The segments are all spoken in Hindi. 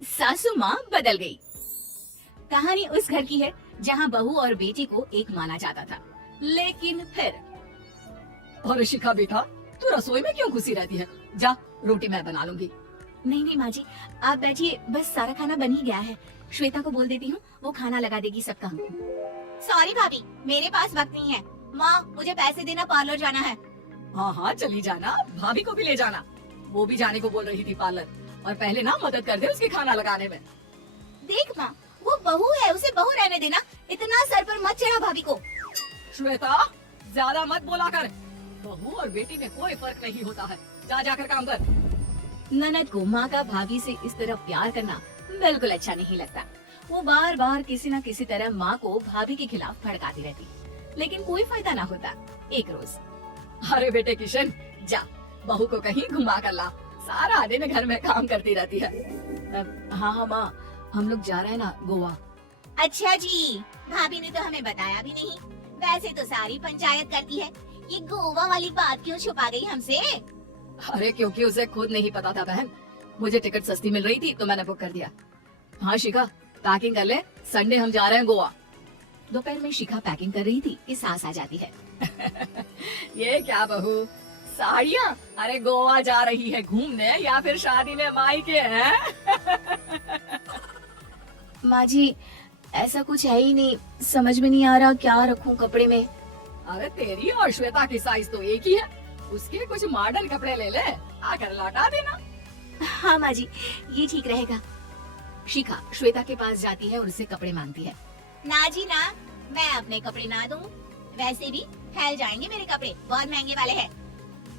सासू माँ बदल गई। कहानी उस घर की है जहाँ बहू और बेटी को एक माना जाता था, लेकिन फिर अरे शिखा बेटा, तू रसोई में क्यों घुसी रहती है? जा, रोटी मैं बना लूंगी। नहीं नहीं माँ जी, आप बैठिए, बस सारा खाना बन ही गया है। श्वेता को बोल देती हूँ, वो खाना लगा देगी सबका। सॉरी भाभी, मेरे पास वक्त नहीं है। माँ, मुझे पैसे देना, पार्लर जाना है। हाँ हाँ चली जाना, भाभी को भी ले जाना। वो भी जाने को बोल रही थी पार्लर, और पहले ना मदद कर दे उसके खाना लगाने में। देख माँ, वो बहू है, उसे बहू रहने देना, इतना सर पर मत चढ़ा भाभी को। श्वेता, ज्यादा मत बोला कर। बहू और बेटी में कोई फर्क नहीं होता है। जा जाकर काम कर। ननद को माँ का भाभी से इस तरह प्यार करना बिल्कुल अच्छा नहीं लगता। वो बार बार किसी न किसी तरह माँ को भाभी के खिलाफ भड़काती रहती, लेकिन कोई फायदा ना होता। एक रोज, अरे बेटे किशन, जा बहू को कहीं घुमा कर ला। सारा दिन घर में काम करती रहती है। हाँ हाँ माँ, हम लोग जा रहे हैं ना गोवा। अच्छा जी, भाभी ने तो हमें बताया भी नहीं। वैसे तो सारी पंचायत करती है, ये गोवा वाली बात क्यों छुपा गई हमसे? अरे क्योंकि उसे खुद नहीं पता था बहन। मुझे टिकट सस्ती मिल रही थी तो मैंने बुक कर दिया। हाँ शिखा, पैकिंग कर ले, संडे हम जा रहे हैं गोवा। दोपहर में शिखा पैकिंग कर रही थी कि सास आ जाती है। ये क्या बहू, साड़ियाँ? अरे गोवा जा रही है घूमने या फिर शादी में मायके हैं? माँ जी, ऐसा कुछ है ही नहीं, समझ में नहीं आ रहा क्या रखूं कपड़े में। अरे तेरी और श्वेता की साइज तो एक ही है, उसके कुछ मॉडर्न कपड़े ले ले, आकर लौटा देना। हाँ माँ जी, ये ठीक रहेगा। शिखा श्वेता के पास जाती है और उससे कपड़े मांगती है। ना जी ना, मैं अपने कपड़े ना दूं, वैसे भी फैल जाएंगे मेरे कपड़े, बहुत महंगे वाले हैं।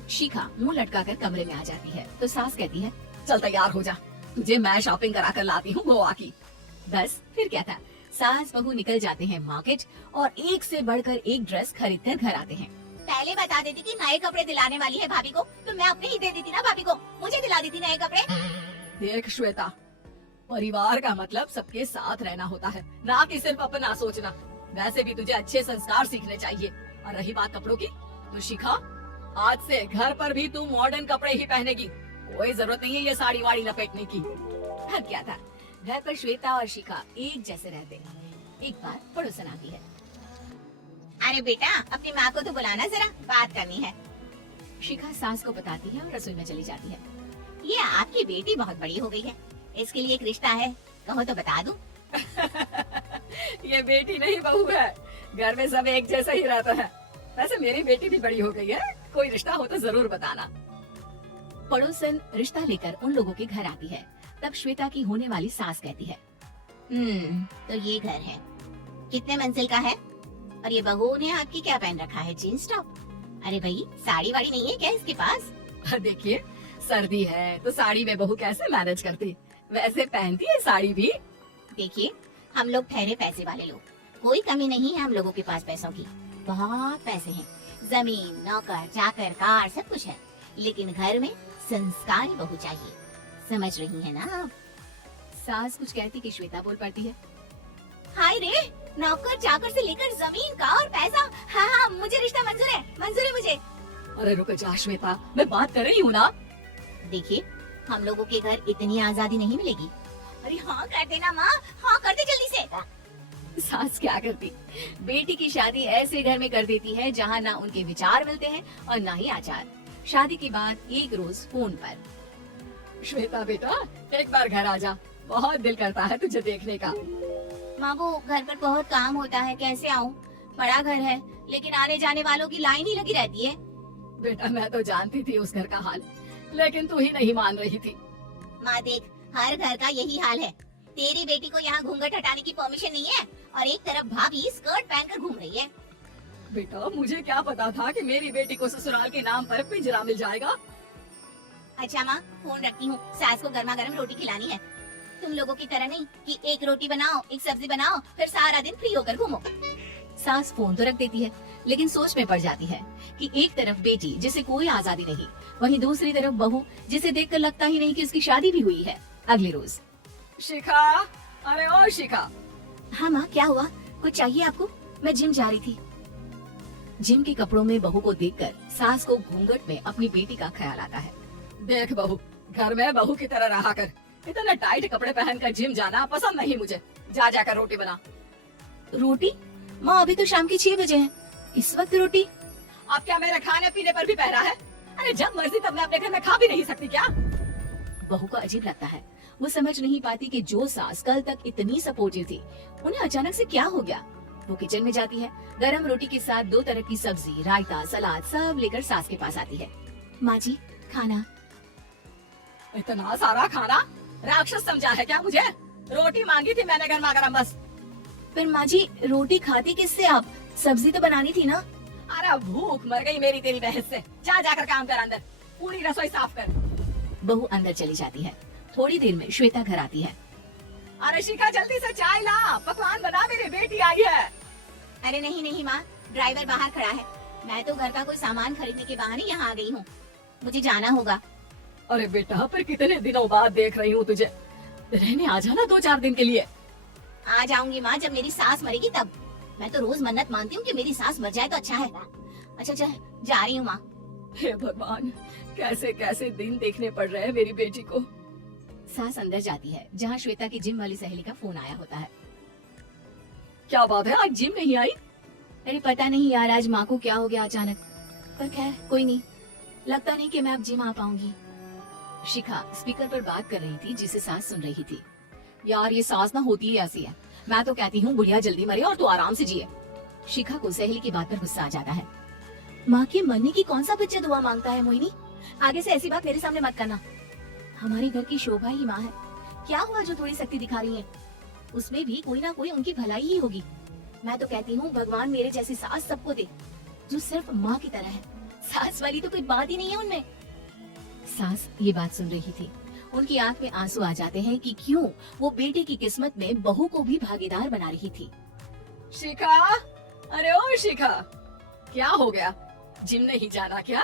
शिखा मुंह लटकाकर कमरे में आ जाती है तो सास कहती है, चल तैयार हो जा, तुझे मैं शॉपिंग करा कर लाती हूँ गोवा की। बस फिर क्या था, सास बहू निकल जाते हैं मार्केट और एक से बढ़कर एक ड्रेस खरीद कर घर आते हैं। पहले बता देती कि नए कपड़े दिलाने वाली है भाभी को, तो मैं अपने ही दे देती ना भाभी को, मुझे दिला देती नए कपड़े। देख श्वेता, परिवार का मतलब सबके साथ रहना होता है, ना कि सिर्फ अपना सोचना। वैसे भी तुझे अच्छे संस्कार सीखने चाहिए। और रही बात कपड़ों की, तो शिखा, आज से घर पर भी तू मॉडर्न कपड़े ही पहनेगी। कोई जरूरत नहीं है ये साड़ी वाड़ी लपेटने की। अब क्या था, घर पर श्वेता और शिखा एक जैसे रहते। एक बार पड़ोसन आती है। अरे बेटा, अपनी माँ को तो बुलाना, जरा बात करनी है। शिखा सास को बताती है और रसोई में चली जाती है। ये आपकी बेटी बहुत बड़ी हो गई है, इसके लिए एक रिश्ता है, कहो तो बता दूं। ये बेटी नहीं बहू है, घर में सब एक जैसा ही रहता है। वैसे मेरी बेटी भी बड़ी हो गई है, कोई रिश्ता हो तो जरूर बताना। पड़ोसन रिश्ता लेकर उन लोगों के घर आती है। तब श्वेता की होने वाली सास कहती है, तो ये घर है, कितने मंजिल का है? और ये बहू ने आपकी क्या पहन रखा है, जींस टॉप? अरे भाई, साड़ी वाड़ी नहीं है क्या इसके पास? देखिए, सर्दी है तो साड़ी में बहू कैसे मैनेज करती, वैसे पहनती है साड़ी भी। देखिए, हम लोग ठहरे पैसे वाले लोग, कोई कमी नहीं है हम लोगों के पास पैसों की, बहुत पैसे हैं, जमीन, नौकर चाकर, कार, सब कुछ है, लेकिन घर में संस्कारी बहू चाहिए, समझ रही है ना आप? सास कुछ कहती कि श्वेता बोल पड़ती है, हाय रे, नौकर चाकर से लेकर जमीन, कार, पैसा, हाँ हाँ, मुझे रिश्ता मंजूर है, मंजूर है मुझे। अरे रुक जा श्वेता, मैं बात कर रही हूँ ना। देखिए, हम लोगों के घर इतनी आजादी नहीं मिलेगी। अरे हाँ कर देना माँ, हाँ कर दे जल्दी से। सास क्या करती, बेटी की शादी ऐसे घर में कर देती है जहाँ ना उनके विचार मिलते हैं और ना ही आचार। शादी के बाद एक रोज फोन पर, श्वेता बेटा, एक बार घर आ जा, बहुत दिल करता है तुझे देखने का। माँ वो घर पर बहुत काम होता है, कैसे आऊँ? बड़ा घर है, लेकिन आने जाने वालों की लाइन ही लगी रहती है। बेटा मैं तो जानती थी उस घर का हाल, लेकिन तू ही नहीं मान रही थी। माँ देख, हर घर का यही हाल है, तेरी बेटी को यहाँ घूंघट हटाने की परमिशन नहीं है और एक तरफ भाभी स्कर्ट पहनकर घूम रही है। बेटा मुझे क्या पता था कि मेरी बेटी को ससुराल के नाम पर पिंजरा मिल जाएगा। अच्छा माँ, फोन रखती हूँ, सास को गर्मा गर्म रोटी खिलानी है। तुम लोगों की तरह नहीं कि एक रोटी बनाओ, एक सब्जी बनाओ, फिर सारा दिन फ्री होकर घूमो। सास फोन तो रख देती है, लेकिन सोच में पड़ जाती है कि एक तरफ बेटी जिसे कोई आजादी नहीं, वहीं दूसरी तरफ बहू जिसे देखकर लगता ही नहीं कि उसकी शादी भी हुई है। अगले रोज, शिखा, अरे ओ शिखा। हाँ माँ, क्या हुआ? कुछ चाहिए आपको? मैं जिम जा रही थी। जिम के कपड़ों में बहू को देखकर सास को घूंघट में अपनी बेटी का ख्याल आता है। देख बहू, घर में बहू की तरह रहा कर, इतना टाइट कपड़े पहनकर जिम जाना पसंद नहीं मुझे। जा जाकर रोटी बना। रोटी? माँ अभी तो शाम के 6 बजे हैं, इस वक्त रोटी? अब क्या मेरे खाने पीने पर भी पहरा है? अरे जब मर्जी तब मैं अपने घर में खा भी नहीं सकती क्या? बहू को अजीब लगता है। वो समझ नहीं पाती कि जो सास कल तक इतनी सपोर्टिव थी, उन्हें अचानक से क्या हो गया। वो किचन में जाती है, गरम रोटी के साथ 2 तरह की सब्जी, रायता, सलाद सब लेकर सास के पास आती है। माँ जी, खाना। इतना सारा खाना? राक्षस समझा है क्या मुझे? रोटी मांगी थी मैंने गर्मा गर्म बस। पर माँ जी, रोटी खाती किससे आप? सब्जी तो बनानी थी ना। अरे भूख मर गई मेरी तेरी बहस से। जा जाकर काम कर अंदर, पूरी रसोई साफ कर। बहू अंदर चली जाती है। थोड़ी देर में श्वेता घर आती है। अरे शिखा जल्दी से चाय ला, पकवान बना, मेरी बेटी आई है। अरे नहीं नहीं माँ, ड्राइवर बाहर खड़ा है। मैं तो घर का कोई सामान खरीदने के बहाने यहाँ आ गई हूँ, मुझे जाना होगा। अरे बेटा, पर कितने दिनों बाद देख रही हूँ तुझे, रहने आ जाना 2-4 दिन के लिए। आ जाऊंगी माँ, जब मेरी सास मरेगी तब। मैं तो रोज मन्नत मानती हूँ कि मेरी सास मर जाए तो अच्छा है। अच्छा चल, जा रही हूँ माँ। हे भगवान, कैसे कैसे दिन देखने पड़ रहे हैं मेरी बेटी को। सास अंदर जाती है, जहाँ श्वेता की जिम वाली सहेली का फोन आया होता है। क्या बात है, आज जिम नहीं आई? अरे पता नहीं यार, आज माँ को क्या हो गया अचानक। पर खैर कोई नहीं, लगता नहीं कि मैं अब जिम आ पाऊंगी। शिखा स्पीकर पर बात कर रही थी, जिसे सास सुन रही थी। यार ये सास ना होती ही ऐसी है। मैं तो कहती हूँ बुढ़िया जल्दी मरे और तू आराम से जिए। शिखा को सहेली की बात पर गुस्सा आ जाता है। माँ के मरने की कौन सा बच्चा दुआ मांगता है मोहिनी? आगे से ऐसी बात मेरे सामने मत करना। हमारे घर की शोभा ही माँ है। क्या हुआ जो थोड़ी शक्ति दिखा रही है? उसमें भी कोई ना कोई उनकी भलाई ही होगी। मैं तो कहती हूँ भगवान मेरे जैसी सास सबको दे, जो सिर्फ माँ की तरह है। सास वाली तो कोई बात ही नहीं है उनमें। सास ये बात सुन रही थी। उनकी आंख में आंसू आ जाते हैं कि क्यों वो बेटे की किस्मत में बहू को भी भागीदार बना रही थी। शिखा, अरे ओ शिखा, क्या हो गया? जिम नहीं जाना क्या?